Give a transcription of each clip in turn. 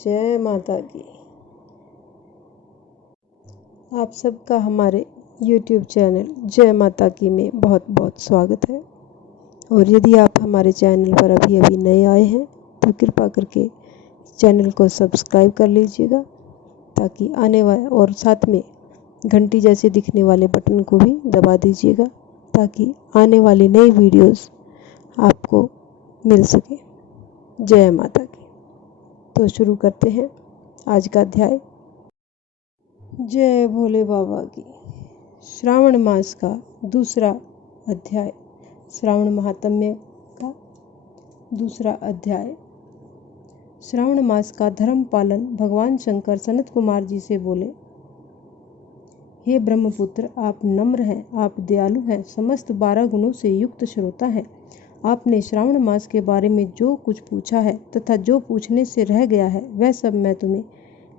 जय माता की। आप सबका हमारे YouTube चैनल जय माता की में बहुत बहुत स्वागत है। और यदि आप हमारे चैनल पर अभी नए आए हैं तो कृपा करके चैनल को सब्सक्राइब कर लीजिएगा, ताकि आने वाले और साथ में घंटी जैसे दिखने वाले बटन को भी दबा दीजिएगा, ताकि आने वाली नई वीडियोस आपको मिल सके। जय माता की। तो शुरू करते हैं आज का अध्याय। जय भोले बाबा की। श्रावण मास का दूसरा अध्याय, श्रावण महात्म्य का दूसरा अध्याय। श्रावण मास का धर्म पालन भगवान शंकर सनत कुमार जी से बोले, हे ब्रह्मपुत्र, आप नम्र हैं, आप दयालु हैं, समस्त 12 गुणों से युक्त श्रोता हैं। आपने श्रावण मास के बारे में जो कुछ पूछा है तथा जो पूछने से रह गया है, वह सब मैं तुम्हें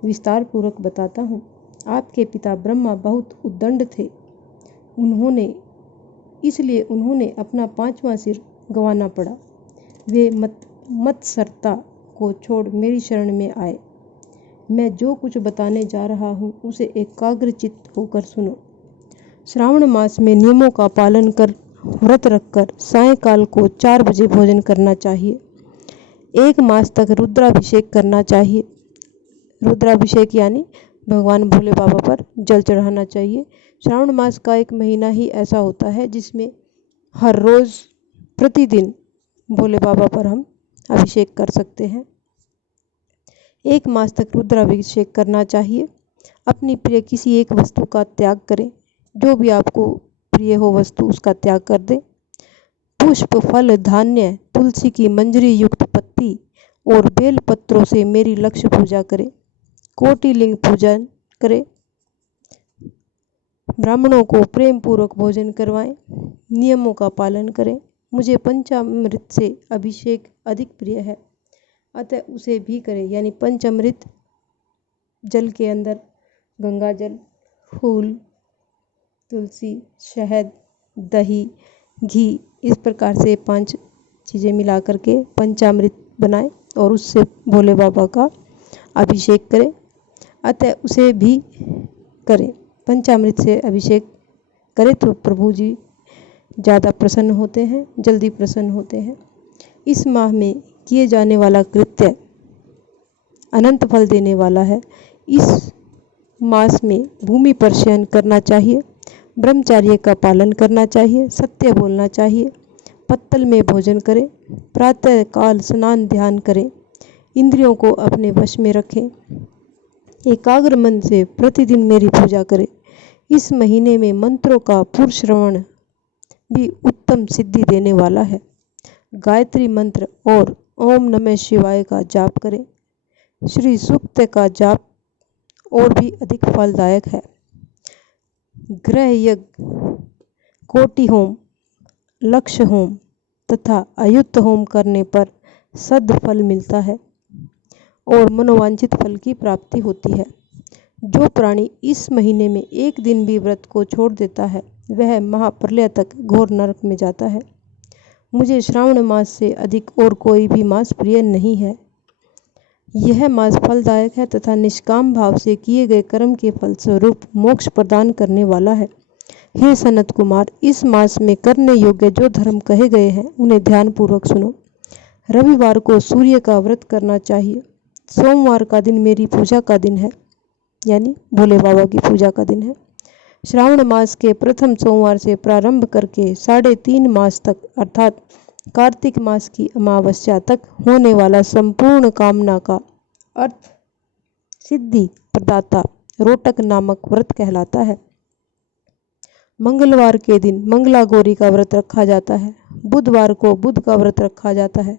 विस्तार पूर्वक बताता हूँ। आपके पिता ब्रह्मा बहुत उद्दंड थे। इसलिए उन्होंने अपना 5वां सिर गंवाना पड़ा। वे मत्सरता को छोड़ मेरी शरण में आए। मैं जो कुछ बताने जा रहा हूँ उसे एकाग्रचित्त होकर सुनो। श्रावण मास में नियमों का पालन कर व्रत रखकर सायंकाल को 4 बजे भोजन करना चाहिए। 1 मास तक रुद्राभिषेक करना चाहिए। रुद्राभिषेक यानी भगवान भोले बाबा पर जल चढ़ाना चाहिए। श्रावण मास का 1 महीना ही ऐसा होता है जिसमें हर रोज़ प्रतिदिन भोले बाबा पर हम अभिषेक कर सकते हैं। 1 मास तक रुद्राभिषेक करना चाहिए। अपनी प्रिय किसी एक वस्तु का त्याग करें। जो भी आपको प्रिय हो वस्तु, उसका त्याग कर दें। पुष्प, फल, धान्य, तुलसी की मंजरी युक्त पत्ती और बेल पत्रों से मेरी लक्ष्य पूजा करें। कोटिलिंग पूजन करें। ब्राह्मणों को प्रेम पूर्वक भोजन करवाएं। नियमों का पालन करें। मुझे पंचामृत से अभिषेक अधिक प्रिय है, अतः उसे भी करें। यानी पंचामृत जल के अंदर गंगा जल, फूल, तुलसी, शहद, दही, घी, इस प्रकार से 5 चीज़ें मिला करके पंचामृत बनाएं और उससे भोले बाबा का अभिषेक करें। अतः उसे भी करें। पंचामृत से अभिषेक करें तो प्रभु जी ज़्यादा प्रसन्न होते हैं, जल्दी प्रसन्न होते हैं। इस माह में किए जाने वाला कृत्य अनंत फल देने वाला है। इस मास में भूमि पर शयन करना चाहिए, ब्रह्मचर्य का पालन करना चाहिए, सत्य बोलना चाहिए, पत्तल में भोजन करें, प्रातः काल स्नान ध्यान करें, इंद्रियों को अपने वश में रखें, एकाग्र मन से प्रतिदिन मेरी पूजा करें। इस महीने में मंत्रों का पूर्व श्रवण भी उत्तम सिद्धि देने वाला है। गायत्री मंत्र और ओम नमः शिवाय का जाप करें। श्री सूक्त का जाप और भी अधिक फलदायक है। ग्रह यज्ञ, कोटि होम, लक्ष्य होम तथा अयुत होम करने पर सद्फल मिलता है और मनोवांछित फल की प्राप्ति होती है। जो प्राणी इस महीने में 1 दिन भी व्रत को छोड़ देता है, वह महाप्रलय तक घोर नरक में जाता है। मुझे श्रावण मास से अधिक और कोई भी मास प्रिय नहीं है। यह मास फलदायक है तथा निष्काम भाव से किए गए कर्म के फलस्वरूप मोक्ष प्रदान करने वाला है। हे सनत कुमार, इस मास में करने योग्य जो धर्म कहे गए हैं उन्हें ध्यान पूर्वक सुनो। रविवार को सूर्य का व्रत करना चाहिए। सोमवार का दिन मेरी पूजा का दिन है, यानी भोले बाबा की पूजा का दिन है। श्रावण मास के प्रथम सोमवार से प्रारंभ करके 3.5 मास तक अर्थात कार्तिक मास की अमावस्या तक होने वाला संपूर्ण कामना का अर्थ सिद्धि प्रदाता रोटक नामक व्रत कहलाता है। मंगलवार के दिन मंगला गौरी का व्रत रखा जाता है। बुधवार को बुध का व्रत रखा जाता है।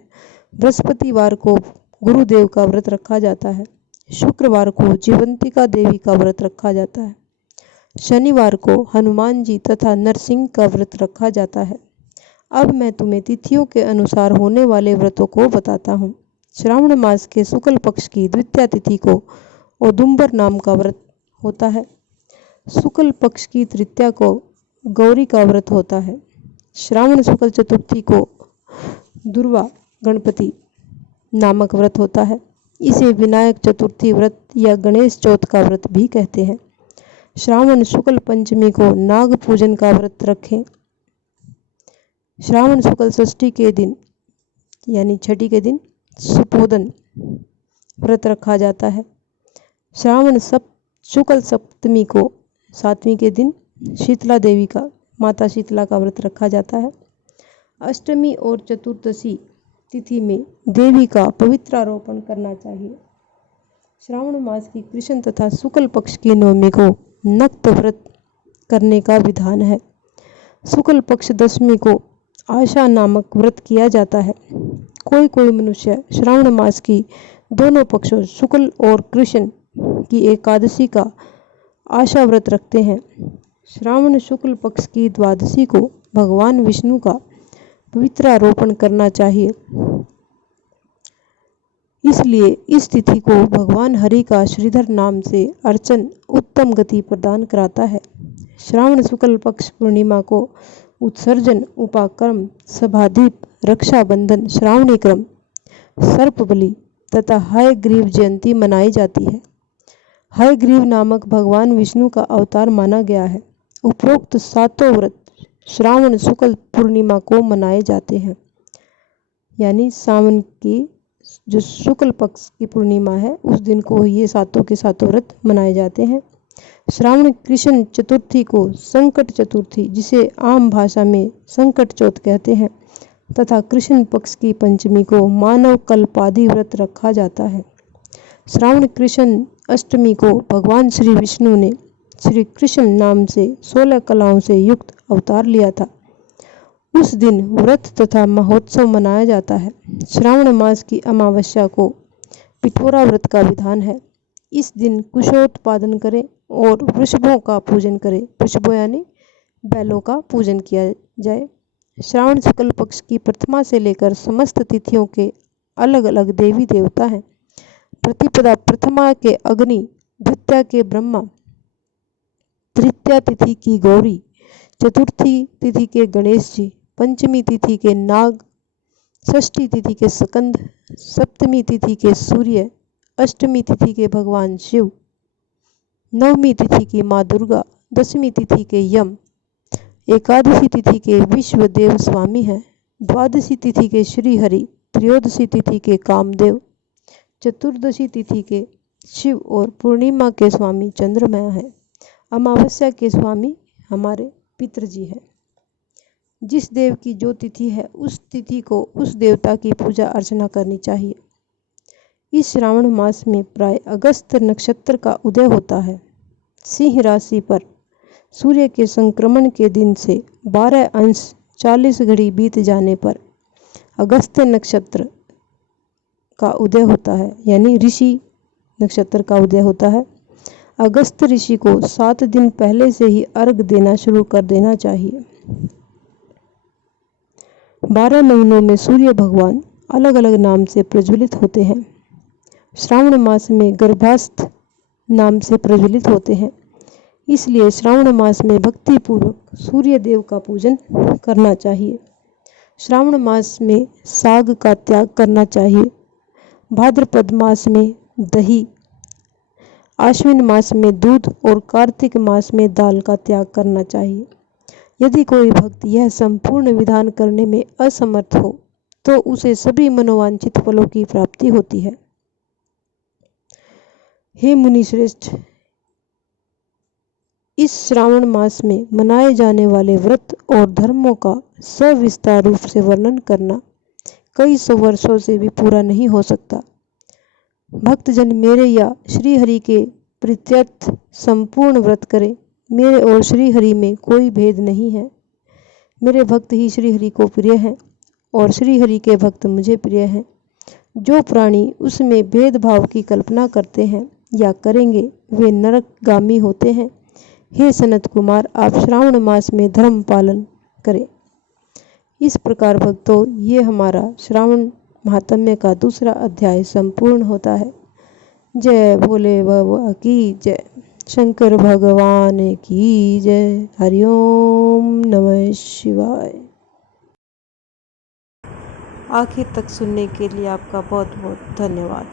बृहस्पतिवार को गुरुदेव का व्रत रखा जाता है। शुक्रवार को जीवंतिका देवी का व्रत रखा जाता है। शनिवार को हनुमान जी तथा नरसिंह का व्रत रखा जाता है। अब मैं तुम्हें तिथियों के अनुसार होने वाले व्रतों को बताता हूँ। श्रावण मास के शुक्ल पक्ष की द्वितीया तिथि को औदुंबर नाम का व्रत होता है। शुक्ल पक्ष की तृतीया को गौरी का व्रत होता है। श्रावण शुक्ल चतुर्थी को दुर्वा गणपति नामक व्रत होता है। इसे विनायक चतुर्थी व्रत या गणेश चौथ का व्रत भी कहते हैं। श्रावण शुक्ल पंचमी को नाग पूजन का व्रत रखें। श्रावण शुक्ल षष्ठी के दिन यानी छठी के दिन सुपोदन व्रत रखा जाता है। श्रावण शुक्ल सप्तमी को सातवीं के दिन शीतला देवी का माता शीतला का व्रत रखा जाता है। अष्टमी और चतुर्दशी तिथि में देवी का पवित्रारोपण करना चाहिए। श्रावण मास की कृष्ण तथा शुक्ल पक्ष की नवमी को नक्त व्रत करने का विधान है। शुक्ल पक्ष दशमी को आशा नामक व्रत किया जाता है। कोई मनुष्य श्रावण मास की दोनों पक्षों शुक्ल और कृष्ण की एकादशी का आशा व्रत रखते हैं। श्रावण शुक्ल पक्ष की द्वादशी को भगवान विष्णु का पवित्रारोपण करना चाहिए। इसलिए इस तिथि को भगवान हरि का श्रीधर नाम से अर्चन उत्तम गति प्रदान कराता है। श्रावण शुक्ल पक्ष पूर्णिमा को उत्सर्जन, उपाकर्म, सभादीप, रक्षाबंधन, श्रावणी क्रम, सर्पबलि तथा हयग्रीव जयंती मनाई जाती है। हयग्रीव नामक भगवान विष्णु का अवतार माना गया है। उपरोक्त सातों व्रत श्रावण शुक्ल पूर्णिमा को मनाए जाते हैं, यानी सावन की जो शुक्ल पक्ष की पूर्णिमा है उस दिन को ये सातों के सातों व्रत मनाए जाते हैं। श्रावण कृष्ण चतुर्थी को संकट चतुर्थी, जिसे आम भाषा में संकट चौथ कहते हैं, तथा कृष्ण पक्ष की पंचमी को मानव कल्पादि व्रत रखा जाता है। श्रावण कृष्ण अष्टमी को भगवान श्री विष्णु ने श्री कृष्ण नाम से 16 कलाओं से युक्त अवतार लिया था। उस दिन व्रत तथा महोत्सव मनाया जाता है। श्रावण मास की अमावस्या को पिठोरा व्रत का विधान है। इस दिन कुशोत्पादन करें और वृषभों का पूजन करें। वृषभों यानी बैलों का पूजन किया जाए। श्रावण शुक्ल पक्ष की प्रथमा से लेकर समस्त तिथियों के अलग अलग देवी देवता हैं। प्रतिपदा प्रथमा के अग्नि, द्वितीया के ब्रह्मा, तृतीया तिथि की गौरी, चतुर्थी तिथि के गणेश जी, पंचमी तिथि के नाग, षष्ठी तिथि के स्कंद, सप्तमी तिथि के सूर्य, अष्टमी तिथि के भगवान शिव, नवमी तिथि की माँ दुर्गा, दसवीं तिथि के यम, एकादशी तिथि के विश्व देव स्वामी हैं, द्वादशी तिथि के श्री हरि, त्रयोदशी तिथि के कामदेव, चतुर्दशी तिथि के शिव और पूर्णिमा के स्वामी चंद्रमया हैं। अमावस्या के स्वामी हमारे पितृजी हैं। जिस देव की जो तिथि है उस तिथि को उस देवता की पूजा अर्चना करनी चाहिए। इस श्रावण मास में प्राय अगस्त नक्षत्र का उदय होता है। सिंह राशि पर सूर्य के संक्रमण के दिन से 12 अंश 40 घड़ी बीत जाने पर अगस्त नक्षत्र का उदय होता है, यानी ऋषि नक्षत्र का उदय होता है। अगस्त ऋषि को 7 दिन पहले से ही अर्घ देना शुरू कर देना चाहिए। 12 महीनों में सूर्य भगवान अलग अलग नाम से प्रज्वलित होते हैं। श्रावण मास में गर्भास्थ नाम से प्रज्वलित होते हैं। इसलिए श्रावण मास में भक्ति पूर्वक सूर्य देव का पूजन करना चाहिए। श्रावण मास में साग का त्याग करना चाहिए। भाद्रपद मास में दही, आश्विन मास में दूध और कार्तिक मास में दाल का त्याग करना चाहिए। यदि कोई भक्त यह संपूर्ण विधान करने में असमर्थ हो तो उसे सभी मनोवांछित फलों की प्राप्ति होती है। हे मुनि श्रेष्ठ, इस श्रावण मास में मनाए जाने वाले व्रत और धर्मों का सविस्तार रूप से वर्णन करना कई सौ वर्षों से भी पूरा नहीं हो सकता। भक्तजन मेरे या श्री हरि के प्रीत्यर्थ संपूर्ण व्रत करें। मेरे और श्री हरि में कोई भेद नहीं है। मेरे भक्त ही श्री हरि को प्रिय हैं और श्री हरि के भक्त मुझे प्रिय हैं। जो प्राणी उसमें भेदभाव की कल्पना करते हैं या करेंगे वे नरकगामी होते हैं। हे सनत कुमार, आप श्रावण मास में धर्म पालन करें। इस प्रकार भक्तों, ये हमारा श्रावण महात्म्य का दूसरा अध्याय संपूर्ण होता है। जय भोले बाबा की जय, शंकर भगवान की जय। हरिओम नमः शिवाय। आखिर तक सुनने के लिए आपका बहुत बहुत धन्यवाद।